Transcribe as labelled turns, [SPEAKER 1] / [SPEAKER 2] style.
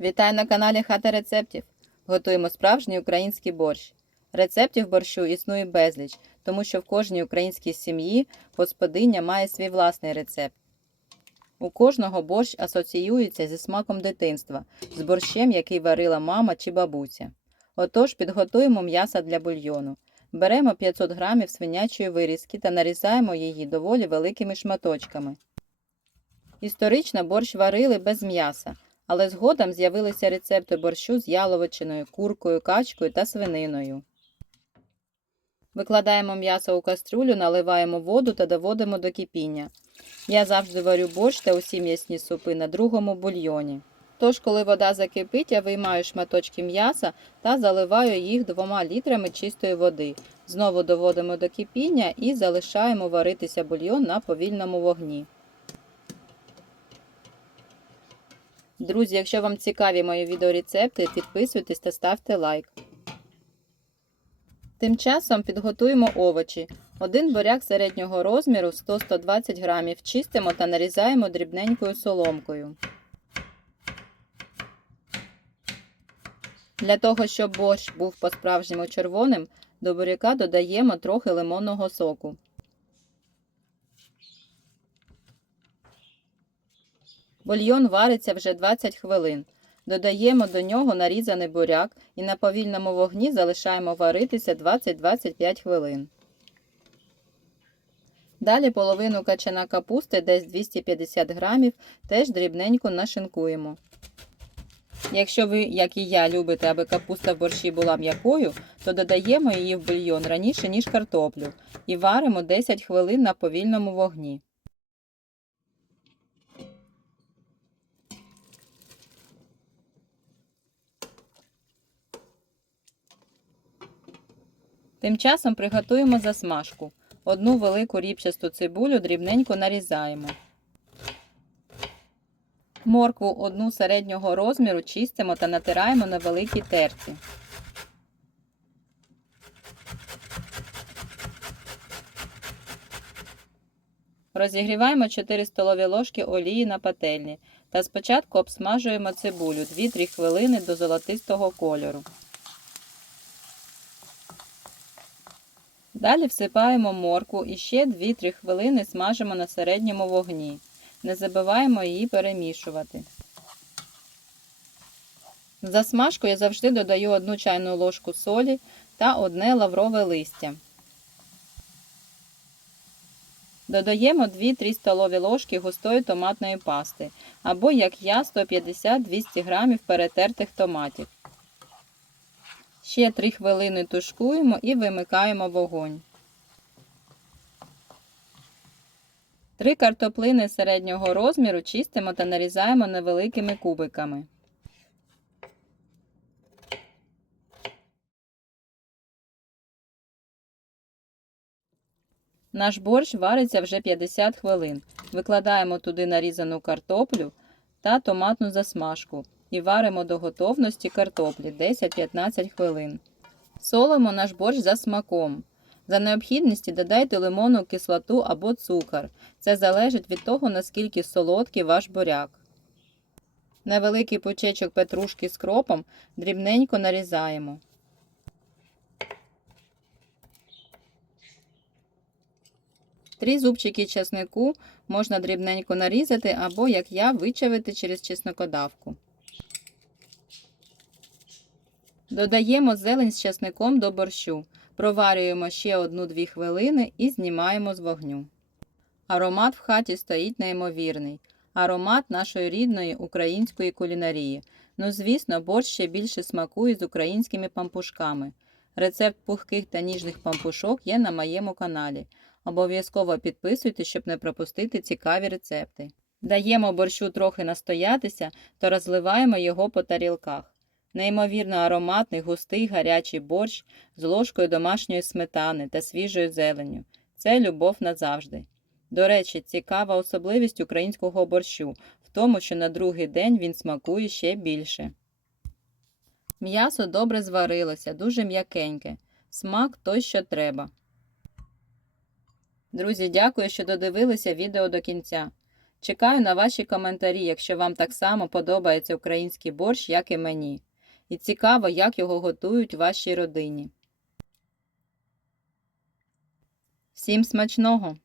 [SPEAKER 1] Вітаю на каналі Хата рецептів. Готуємо справжній український борщ. Рецептів борщу існує безліч, тому що в кожній українській сім'ї господиня має свій власний рецепт. У кожного борщ асоціюється зі смаком дитинства, з борщем, який варила мама чи бабуся. Отож, підготуємо м'ясо для бульйону. Беремо 500 грамів свинячої вирізки та нарізаємо її доволі великими шматочками. Історично борщ варили без м'яса, але згодом з'явилися рецепти борщу з яловичиною, куркою, качкою та свининою. Викладаємо м'ясо у кастрюлю, наливаємо воду та доводимо до кипіння. Я завжди варю борщ та усі м'ясні супи на другому бульйоні. Тож, коли вода закипить, я виймаю шматочки м'яса та заливаю їх двома літрами чистої води. Знову доводимо до кипіння і залишаємо варитися бульйон на повільному вогні. Друзі, якщо вам цікаві мої відеорецепти, підписуйтесь та ставте лайк. Тим часом підготуємо овочі. Один буряк середнього розміру 100-120 грамів чистимо та нарізаємо дрібненькою соломкою. Для того, щоб борщ був по-справжньому червоним, до буряка додаємо трохи лимонного соку. Бульйон вариться вже 20 хвилин. Додаємо до нього нарізаний буряк і на повільному вогні залишаємо варитися 20-25 хвилин. Далі половину качана капусти, десь 250 грамів, теж дрібненько нашинкуємо. Якщо ви, як і я, любите, аби капуста в борщі була м'якою, то додаємо її в бульйон раніше, ніж картоплю, і варимо 10 хвилин на повільному вогні. Тим часом приготуємо засмажку. Одну велику ріпчасту цибулю дрібненько нарізаємо. Моркву одну середнього розміру чистимо та натираємо на великій терці. Розігріваємо 4 столові ложки олії на пательні та спочатку обсмажуємо цибулю 2-3 хвилини до золотистого кольору. Далі всипаємо моркву і ще 2-3 хвилини смажимо на середньому вогні. Не забуваємо її перемішувати. В засмажку я завжди додаю 1 чайну ложку солі та одне лаврове листя. Додаємо 2-3 столові ложки густої томатної пасти або, як я, 150-200 г перетертих томатів. Ще 3 хвилини тушкуємо і вимикаємо вогонь. Три картоплини середнього розміру чистимо та нарізаємо невеликими кубиками. Наш борщ вариться вже 50 хвилин. Викладаємо туди нарізану картоплю та томатну засмажку і варимо до готовності картоплі 10-15 хвилин. Солимо наш борщ за смаком. За необхідності додайте лимонну кислоту або цукор. Це залежить від того, наскільки солодкий ваш буряк. Невеликий пучечок петрушки з кропом дрібненько нарізаємо. Три зубчики чеснику можна дрібненько нарізати або, як я, вичавити через чеснокодавку. Додаємо зелень з чесником до борщу. Проварюємо ще 1-2 хвилини і знімаємо з вогню. Аромат в хаті стоїть неймовірний. Аромат нашої рідної української кулінарії. Ну, звісно, борщ ще більше смакує з українськими пампушками. Рецепт пухких та ніжних пампушок є на моєму каналі. Обов'язково підписуйтесь, щоб не пропустити цікаві рецепти. Даємо борщу трохи настоятися та розливаємо його по тарілках. Неймовірно ароматний, густий гарячий борщ з ложкою домашньої сметани та свіжою зеленню. Це любов назавжди. До речі, цікава особливість українського борщу в тому, що на другий день він смакує ще більше. М'ясо добре зварилося, дуже м'якеньке. Смак той, що треба. Друзі, дякую, що додивилися відео до кінця. Чекаю на ваші коментарі, якщо вам так само подобається український борщ, як і мені. І цікаво, як його готують вашій родині. Всім смачного!